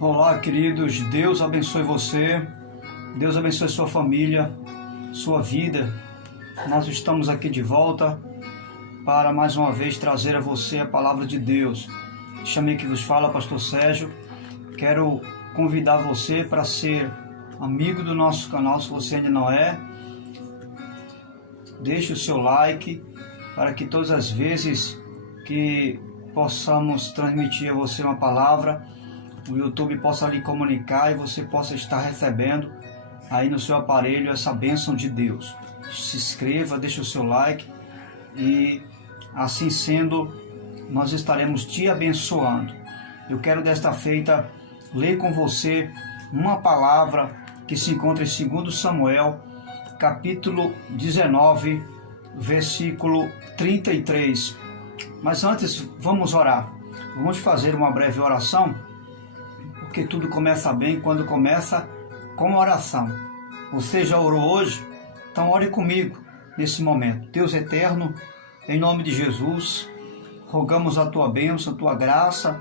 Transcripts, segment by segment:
Olá, queridos, Deus abençoe você, Deus abençoe sua família, sua vida. Nós estamos aqui de volta para mais uma vez trazer a você a palavra de Deus. Chamei que vos fala, Pastor Sérgio. Quero convidar você para ser amigo do nosso canal, se você ainda não é. Deixe o seu like para que todas as vezes que possamos transmitir a você uma palavra, o YouTube possa lhe comunicar e você possa estar recebendo aí no seu aparelho essa bênção de Deus. Se inscreva, deixe o seu like e assim sendo, nós estaremos te abençoando. Eu quero desta feita ler com você uma palavra que se encontra em 2 Samuel, capítulo 19, versículo 33. Mas antes, vamos orar. Vamos fazer uma breve oração, porque tudo começa bem quando começa com oração. Você já orou hoje? Então ore comigo nesse momento. Deus eterno, em nome de Jesus, rogamos a tua bênção, a tua graça,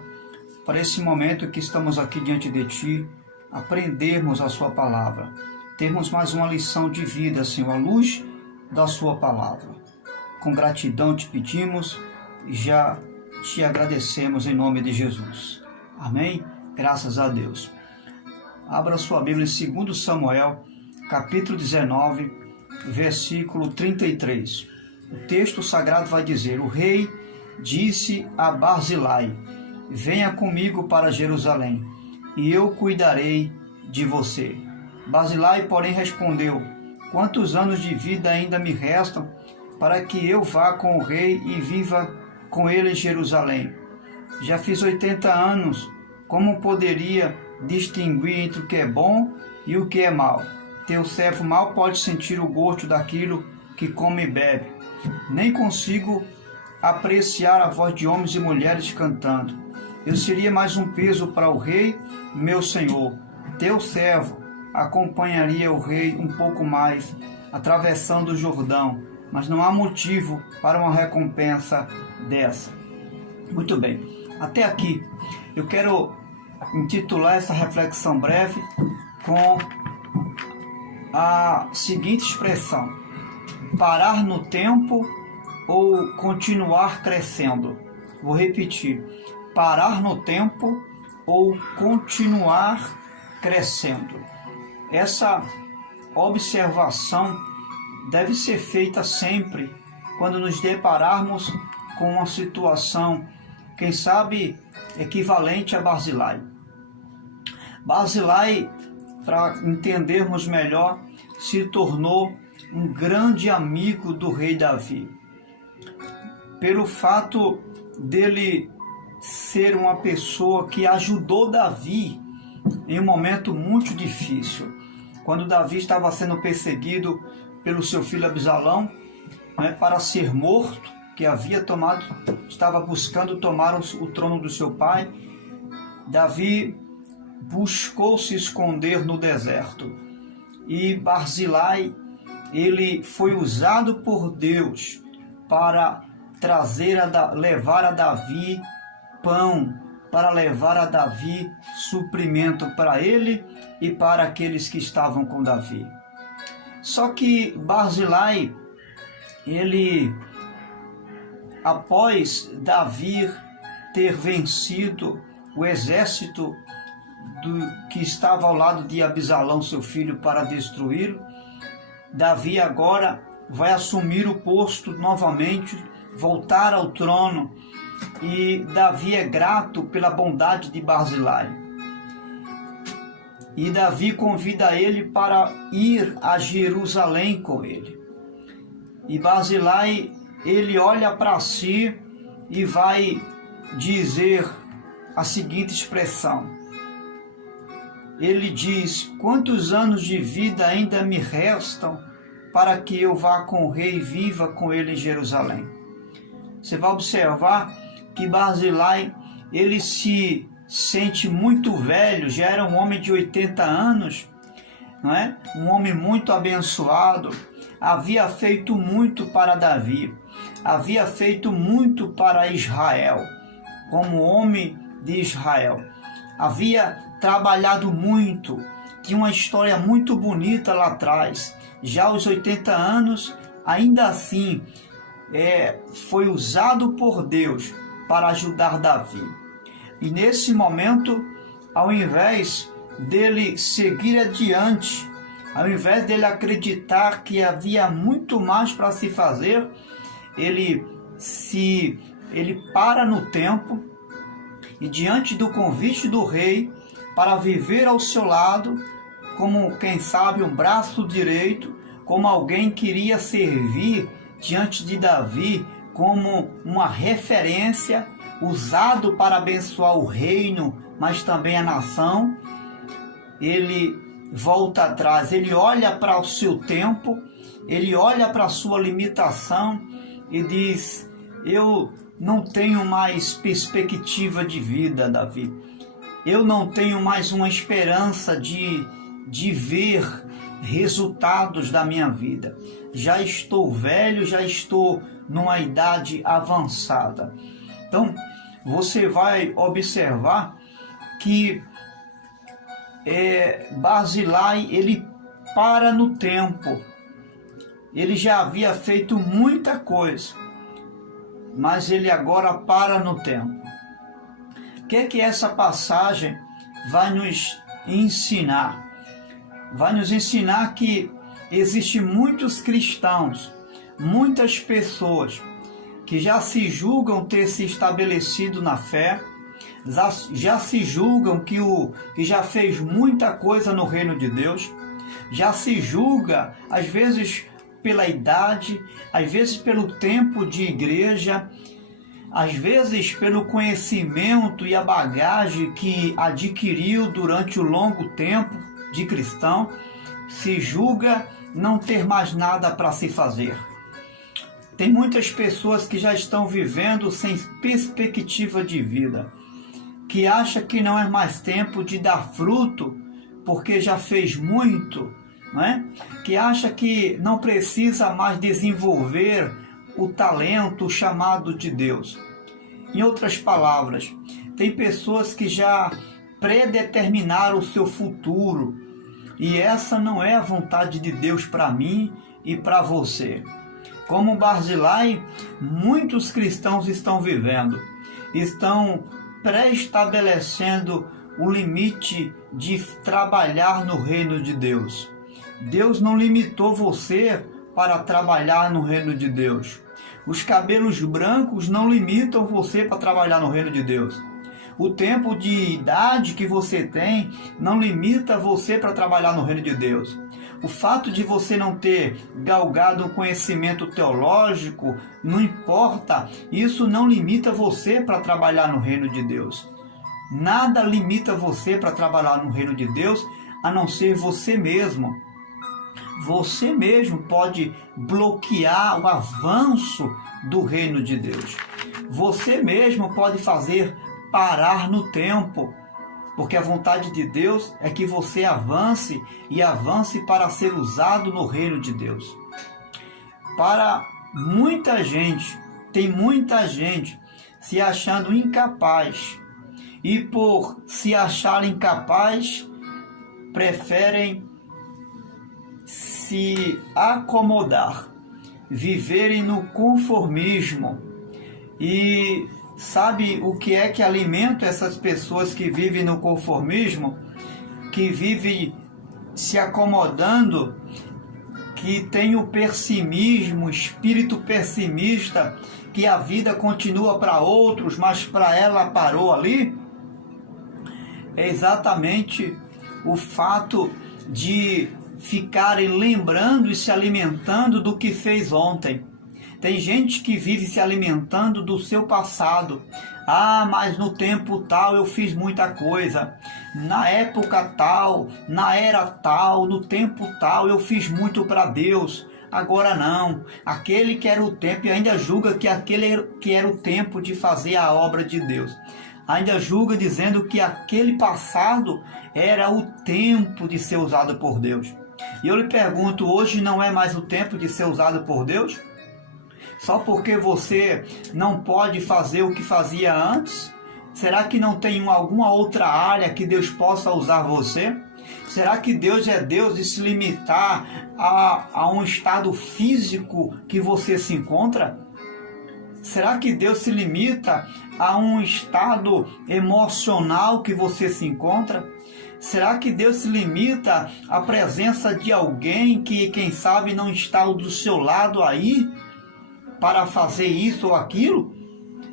para esse momento que estamos aqui diante de ti, aprendermos a sua palavra, termos mais uma lição de vida, Senhor, à luz da sua palavra. Com gratidão te pedimos e já te agradecemos em nome de Jesus. Amém? Graças a Deus. Abra sua Bíblia em 2 Samuel, capítulo 19, versículo 33. O texto sagrado vai dizer: o rei disse a Barzilai: venha comigo para Jerusalém, e eu cuidarei de você. Barzilai, porém, respondeu: quantos anos de vida ainda me restam para que eu vá com o rei e viva com ele em Jerusalém? Já fiz 80 anos. Como poderia distinguir entre o que é bom e o que é mal? Teu servo mal pode sentir o gosto daquilo que come e bebe. Nem consigo apreciar a voz de homens e mulheres cantando. Eu seria mais um peso para o rei, meu senhor. Teu servo acompanharia o rei um pouco mais, atravessando o Jordão, mas não há motivo para uma recompensa dessa. Muito bem, até aqui eu quero intitular essa reflexão breve com a seguinte expressão: parar no tempo ou continuar crescendo. Vou repetir: parar no tempo ou continuar crescendo. Essa observação deve ser feita sempre quando nos depararmos com uma situação, quem sabe, equivalente a Barzilai. Barzilai, para entendermos melhor, se tornou um grande amigo do rei Davi. Pelo fato dele ser uma pessoa que ajudou Davi em um momento muito difícil. Quando Davi estava sendo perseguido pelo seu filho Absalão, para ser morto, que estava buscando tomar o trono do seu pai, Davi buscou se esconder no deserto. E Barzilai, ele foi usado por Deus para levar a Davi pão, para levar a Davi suprimento para ele e para aqueles que estavam com Davi. Só que Barzilai, ele, após Davi ter vencido o exército que estava ao lado de Absalão, seu filho, para destruí-lo, Davi agora vai assumir o posto novamente, voltar ao trono, e Davi é grato pela bondade de Barzilai. E Davi convida ele para ir a Jerusalém com ele. E Barzilai, ele olha para si e vai dizer a seguinte expressão. Ele diz: quantos anos de vida ainda me restam para que eu vá com o rei e viva com ele em Jerusalém? Você vai observar que Barzilai, ele se sente muito velho, já era um homem de 80 anos, não é? Um homem muito abençoado, havia feito muito para Davi, havia feito muito para Israel, como homem de Israel. havia trabalhado muito, tinha uma história muito bonita lá atrás. Já aos 80 anos, ainda assim, foi usado por Deus para ajudar Davi. E nesse momento, ao invés dele seguir adiante, ao invés dele acreditar que havia muito mais para se fazer, ele para no tempo e, diante do convite do rei para viver ao seu lado, como quem sabe um braço direito, como alguém que iria servir diante de Davi como uma referência, usado para abençoar o reino, mas também a nação, ele volta atrás, ele olha para o seu tempo, ele olha para a sua limitação e diz: eu não tenho mais perspectiva de vida, Davi. Eu não tenho mais uma esperança de ver resultados da minha vida. Já estou velho, já estou numa idade avançada. Então, você vai observar que Barzilai, ele para no tempo. Ele já havia feito muita coisa, mas ele agora para no tempo. O que essa passagem vai nos ensinar? Vai nos ensinar que existem muitos cristãos, muitas pessoas que já se julgam ter se estabelecido na fé, já se julgam que já fez muita coisa no reino de Deus, já se julga, às vezes pela idade, às vezes pelo tempo de igreja, às vezes pelo conhecimento e a bagagem que adquiriu durante o longo tempo de cristão, se julga não ter mais nada para se fazer. Tem muitas pessoas que já estão vivendo sem perspectiva de vida, que acha que não é mais tempo de dar fruto porque já fez muito, né? Que acha que não precisa mais desenvolver o talento, o chamado de Deus. Em outras palavras, tem pessoas que já predeterminaram o seu futuro, e essa não é a vontade de Deus para mim e para você. Como Barzilai, muitos cristãos estão vivendo, estão pré-estabelecendo o limite de trabalhar no reino de Deus. Deus não limitou você para trabalhar no reino de Deus. Os cabelos brancos não limitam você para trabalhar no reino de Deus. O tempo de idade que você tem não limita você para trabalhar no reino de Deus. O fato de você não ter galgado um conhecimento teológico, não importa, isso não limita você para trabalhar no reino de Deus. Nada limita você para trabalhar no reino de Deus, a não ser você mesmo. Você mesmo pode bloquear o avanço do reino de Deus. Você mesmo pode fazer parar no tempo, porque a vontade de Deus é que você avance e avance para ser usado no reino de Deus. Para muita gente, tem muita gente se achando incapaz, e por se achar incapaz, preferem se acomodar, viverem no conformismo. E sabe o que é que alimenta essas pessoas que vivem no conformismo? Que vivem se acomodando, que tem o pessimismo, o espírito pessimista, que a vida continua para outros, mas para ela parou ali? É exatamente o fato de ficarem lembrando e se alimentando do que fez ontem. Tem gente que vive se alimentando do seu passado. Ah, mas no tempo tal eu fiz muita coisa. Na época tal, na era tal, no tempo tal eu fiz muito para Deus. Agora não. Aquele que era o tempo, e ainda julga que aquele que era o tempo de fazer a obra de Deus. Ainda julga dizendo que aquele passado era o tempo de ser usado por Deus. E eu lhe pergunto, hoje não é mais o tempo de ser usado por Deus? Só porque você não pode fazer o que fazia antes, Será que não tem alguma outra área que Deus possa usar você? Será que Deus é Deus de se limitar a um estado físico que você se encontra? Será que Deus se limita a um estado emocional que você se encontra? Será que Deus se limita à presença de alguém que, quem sabe, não está do seu lado aí para fazer isso ou aquilo?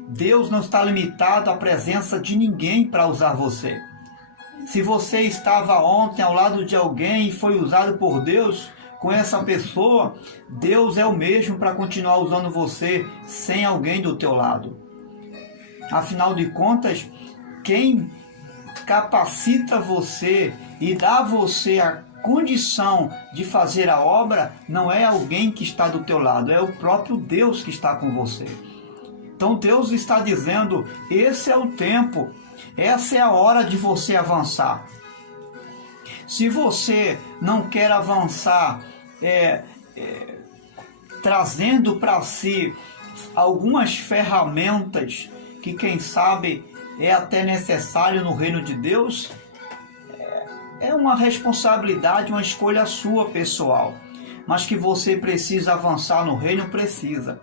Deus não está limitado à presença de ninguém para usar você. Se você estava ontem ao lado de alguém e foi usado por Deus com essa pessoa, Deus é o mesmo para continuar usando você sem alguém do teu lado. Afinal de contas, quem capacita você e dá a você a condição de fazer a obra não é alguém que está do teu lado, é o próprio Deus que está com você. Então Deus está dizendo, esse é o tempo, essa é a hora de você avançar. Se você não quer avançar trazendo para si algumas ferramentas que, quem sabe, é até necessário no reino de Deus, é uma responsabilidade, uma escolha sua pessoal. Mas que você precisa avançar no reino, precisa.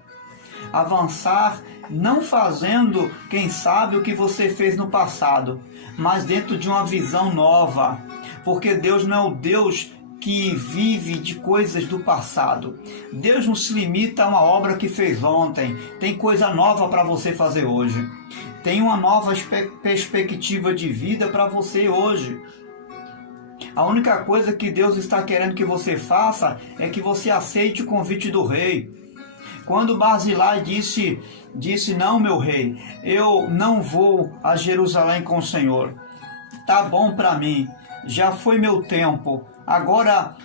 Avançar não fazendo, quem sabe, o que você fez no passado, mas dentro de uma visão nova. Porque Deus não é o Deus que vive de coisas do passado. Deus não se limita a uma obra que fez ontem. Tem coisa nova para você fazer hoje. Tem uma nova perspectiva de vida para você hoje. A única coisa que Deus está querendo que você faça é que você aceite o convite do rei. Quando Barzilai disse, não, meu rei, eu não vou a Jerusalém com o Senhor. Tá bom para mim, já foi meu tempo, agora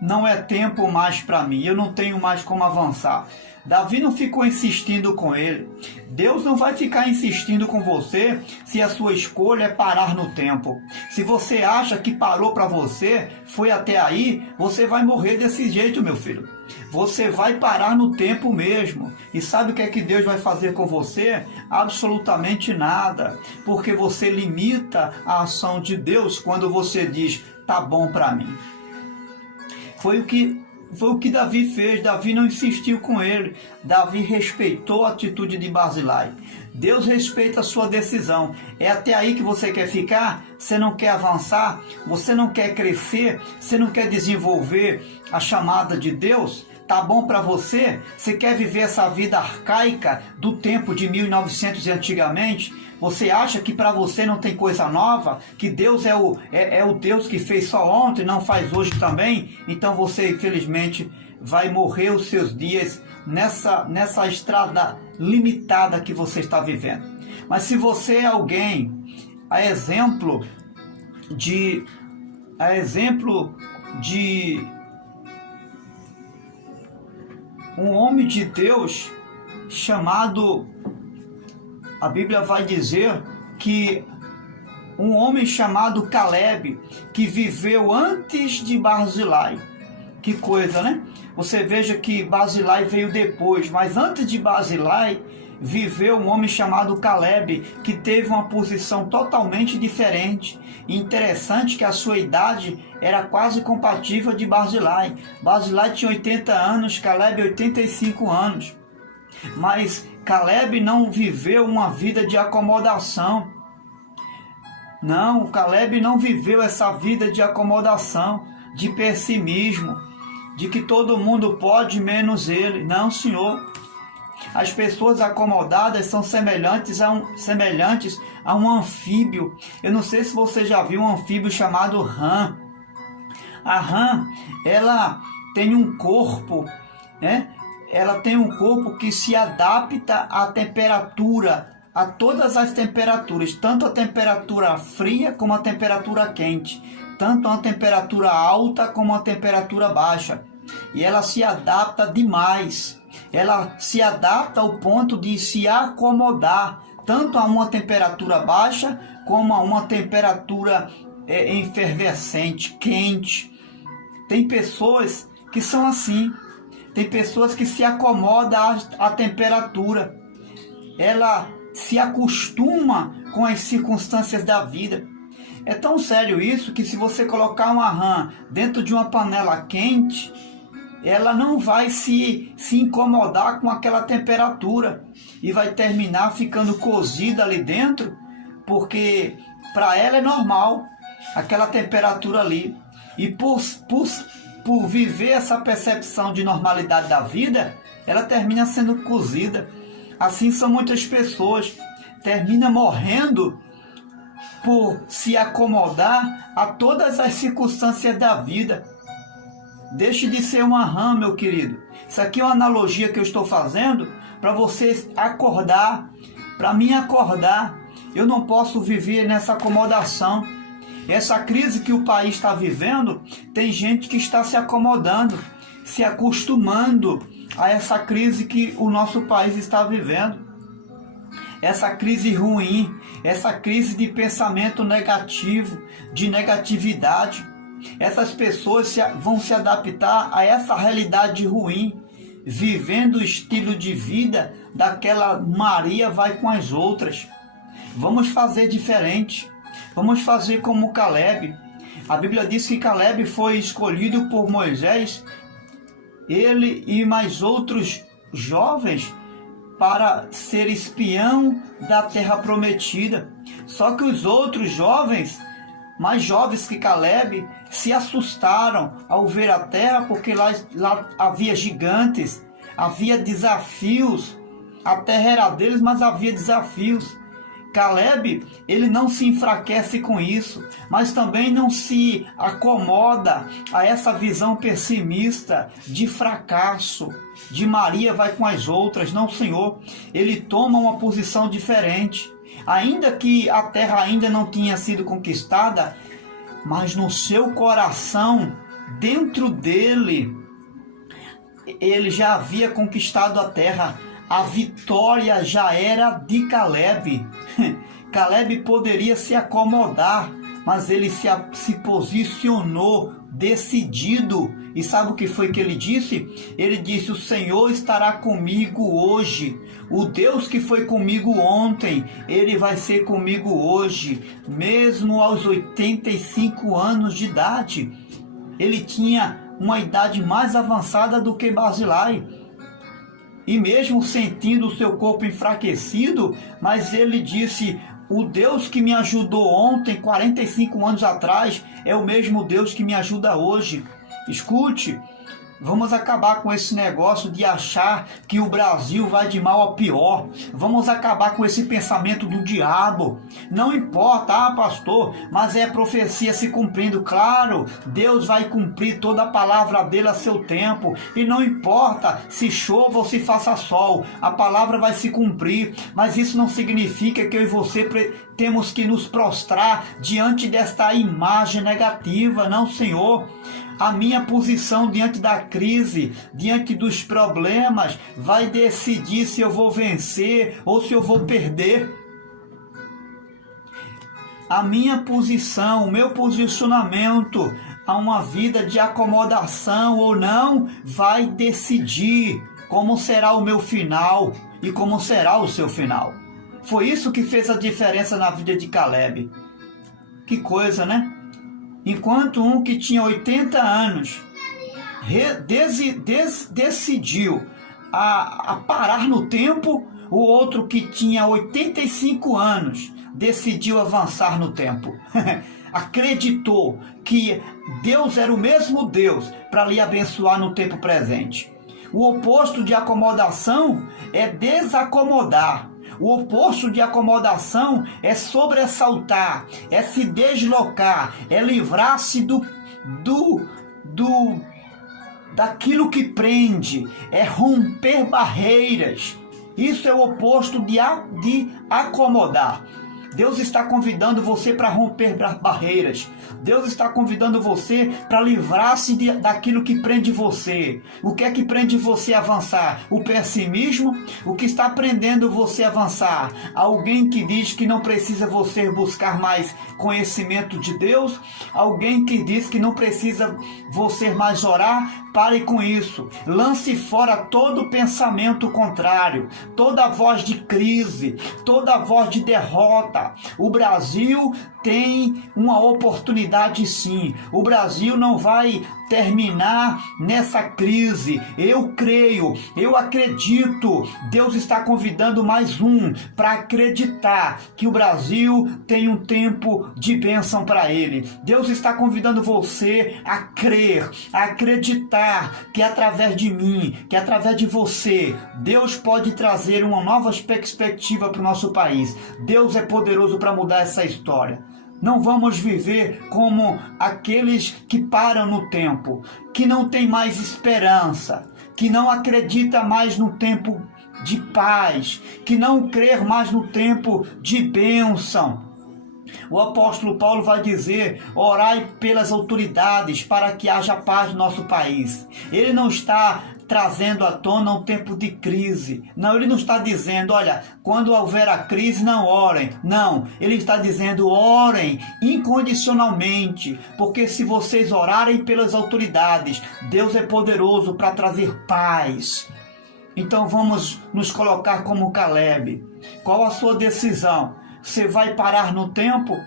não é tempo mais para mim, eu não tenho mais como avançar. Davi não ficou insistindo com ele. Deus não vai ficar insistindo com você se a sua escolha é parar no tempo. Se você acha que parou para você, foi até aí, você vai morrer desse jeito, meu filho. Você vai parar no tempo mesmo. E sabe o que é que Deus vai fazer com você? Absolutamente nada. Porque você limita a ação de Deus quando você diz, tá bom para mim. Foi o que Davi fez. Davi não insistiu com ele. Davi respeitou a atitude de Barzilai. Deus respeita a sua decisão. É até aí que você quer ficar? Você não quer avançar? Você não quer crescer? Você não quer desenvolver a chamada de Deus? Tá bom para você? Você quer viver essa vida arcaica do tempo de 1900 e antigamente? Você acha que para você não tem coisa nova? Que Deus é o Deus que fez só ontem, não faz hoje também? Então você, infelizmente, vai morrer os seus dias nessa estrada limitada que você está vivendo. Mas se você é alguém, a exemplo de um homem de Deus chamado, a Bíblia vai dizer que um homem chamado Caleb, que viveu antes de Barzilai. Que coisa, né? Você veja que Barzilai veio depois, mas antes de Barzilai viveu um homem chamado Caleb, que teve uma posição totalmente diferente. E interessante que a sua idade era quase compatível de Barzilai. Barzilai tinha 80 anos, Caleb 85 anos. Mas Caleb não viveu uma vida de acomodação. Não, Caleb não viveu essa vida de acomodação, de pessimismo, de que todo mundo pode menos ele. Não, senhor. As pessoas acomodadas são semelhantes a um anfíbio. Eu não sei se você já viu um anfíbio chamado rã. A rã, ela tem um corpo, né? Ela tem um corpo que se adapta à temperatura, a todas as temperaturas, tanto a temperatura fria como a temperatura quente, tanto a temperatura alta como a temperatura baixa. E ela se adapta demais. Ela se adapta ao ponto de se acomodar tanto a uma temperatura baixa como a uma temperatura efervescente, quente. Tem pessoas que são assim. Tem pessoas que se acomodam à temperatura. Ela se acostuma com as circunstâncias da vida. É tão sério isso que se você colocar uma rã dentro de uma panela quente, ela não vai se incomodar com aquela temperatura e vai terminar ficando cozida ali dentro, porque para ela é normal aquela temperatura ali. E por viver essa percepção de normalidade da vida, ela termina sendo cozida. Assim são muitas pessoas, terminam morrendo por se acomodar a todas as circunstâncias da vida. Deixe de ser uma rã, meu querido. Isso aqui é uma analogia que eu estou fazendo para você acordar, para mim acordar. Eu não posso viver nessa acomodação. Essa crise que o país está vivendo, tem gente que está se acomodando, se acostumando a essa crise que o nosso país está vivendo. Essa crise ruim, essa crise de pensamento negativo, de negatividade. Essas pessoas vão se adaptar a essa realidade ruim, vivendo o estilo de vida daquela Maria vai com as outras. Vamos fazer diferente. Vamos fazer como Caleb. A Bíblia diz que Caleb foi escolhido por Moisés, ele e mais outros jovens, para ser espião da terra prometida. Só que os outros jovens, mais jovens que Caleb, se assustaram ao ver a terra, porque lá havia gigantes, havia desafios. A terra era deles, mas havia desafios. Caleb, ele não se enfraquece com isso, mas também não se acomoda a essa visão pessimista de fracasso, de Maria vai com as outras. Não, Senhor, ele toma uma posição diferente. Ainda que a terra ainda não tinha sido conquistada, mas no seu coração, dentro dele, ele já havia conquistado a terra. A vitória já era de Caleb. Caleb poderia se acomodar, mas ele se posicionou decidido. E sabe o que foi que ele disse? Ele disse: o Senhor estará comigo hoje. O Deus que foi comigo ontem, ele vai ser comigo hoje. Mesmo aos 85 anos de idade. Ele tinha uma idade mais avançada do que Barzilai. E mesmo sentindo o seu corpo enfraquecido, mas ele disse: o Deus que me ajudou ontem, 45 anos atrás, é o mesmo Deus que me ajuda hoje. Escute, vamos acabar com esse negócio de achar que o Brasil vai de mal a pior. Vamos acabar com esse pensamento do diabo. Não importa, pastor, mas é profecia se cumprindo. Claro, Deus vai cumprir toda a palavra dele a seu tempo. E não importa se chova ou se faça sol, a palavra vai se cumprir. Mas isso não significa que eu e você temos que nos prostrar diante desta imagem negativa. Não, Senhor. A minha posição diante da crise, diante dos problemas, vai decidir se eu vou vencer ou se eu vou perder. A minha posição, o meu posicionamento a uma vida de acomodação ou não, vai decidir como será o meu final e como será o seu final. Foi isso que fez a diferença na vida de Caleb. Que coisa, né? Enquanto um que tinha 80 anos decidiu a parar no tempo, o outro que tinha 85 anos decidiu avançar no tempo. Acreditou que Deus era o mesmo Deus para lhe abençoar no tempo presente. O oposto de acomodação é desacomodar. O oposto de acomodação é sobressaltar, é se deslocar, é livrar-se daquilo que prende, é romper barreiras. Isso é o oposto de acomodar. Deus está convidando você para romper barreiras. Deus está convidando você para livrar-se daquilo que prende você. O que é que prende você a avançar? O pessimismo? O que está prendendo você a avançar? Alguém que diz que não precisa você buscar mais conhecimento de Deus? Alguém que diz que não precisa você mais orar? Pare com isso. Lance fora todo pensamento contrário, toda voz de crise, toda voz de derrota. acreditar. O Brasil tem uma oportunidade sim. O Brasil não vai terminar nessa crise. Eu creio, eu acredito. Deus está convidando mais um para acreditar que o Brasil tem um tempo de bênção para ele. Deus está convidando você a crer, a acreditar que através de mim, que através de você, Deus pode trazer uma nova perspectiva para o nosso país. Deus é poderoso para mudar essa história. Não vamos viver como aqueles que param no tempo, que não tem mais esperança, que não acredita mais no tempo de paz, que não crê mais no tempo de bênção. O apóstolo Paulo vai dizer: orai pelas autoridades para que haja paz no nosso país. Ele não está trazendo à tona um tempo de crise. Não, ele não está dizendo, olha, quando houver a crise, não orem. Não, ele está dizendo, orem incondicionalmente, porque se vocês orarem pelas autoridades, Deus é poderoso para trazer paz. Então vamos nos colocar como Caleb. Qual a sua decisão? Você vai parar no tempo?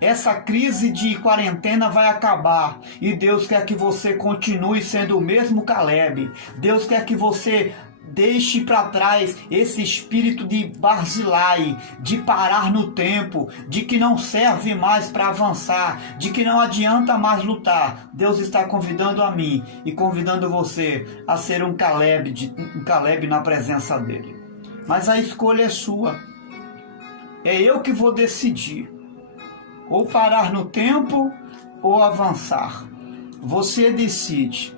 Essa crise de quarentena vai acabar e Deus quer que você continue sendo o mesmo Caleb. Deus quer que você deixe para trás esse espírito de Barzilai, de parar no tempo, de que não serve mais para avançar, de que não adianta mais lutar. Deus está convidando a mim e convidando você a ser um Caleb na presença dele. Mas a escolha é sua. É eu que vou decidir. Ou parar no tempo ou avançar. Você decide.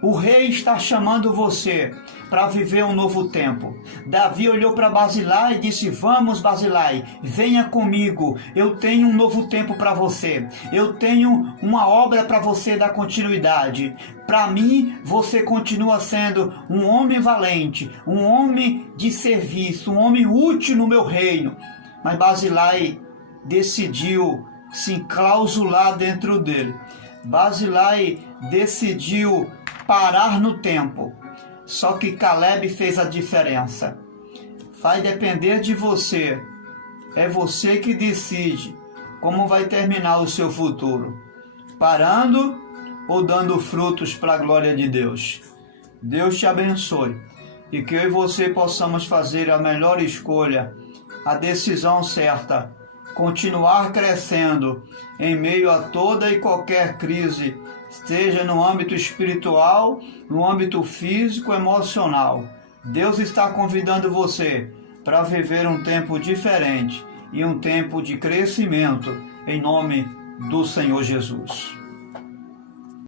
O rei está chamando você para viver um novo tempo. Davi olhou para Barzilai e disse: vamos, Barzilai, venha comigo. Eu tenho um novo tempo para você. Eu tenho uma obra para você dar continuidade. Para mim, você continua sendo um homem valente, um homem de serviço, um homem útil no meu reino. Mas Barzilai decidiu se enclausular dentro dele. Barzilai decidiu parar no tempo. Só que Caleb fez a diferença. Vai depender de você. É você que decide como vai terminar o seu futuro. Parando ou dando frutos para a glória de Deus. Deus te abençoe. E que eu e você possamos fazer a melhor escolha, a decisão certa, continuar crescendo em meio a toda e qualquer crise, seja no âmbito espiritual, no âmbito físico, emocional. Deus está convidando você para viver um tempo diferente e um tempo de crescimento em nome do Senhor Jesus.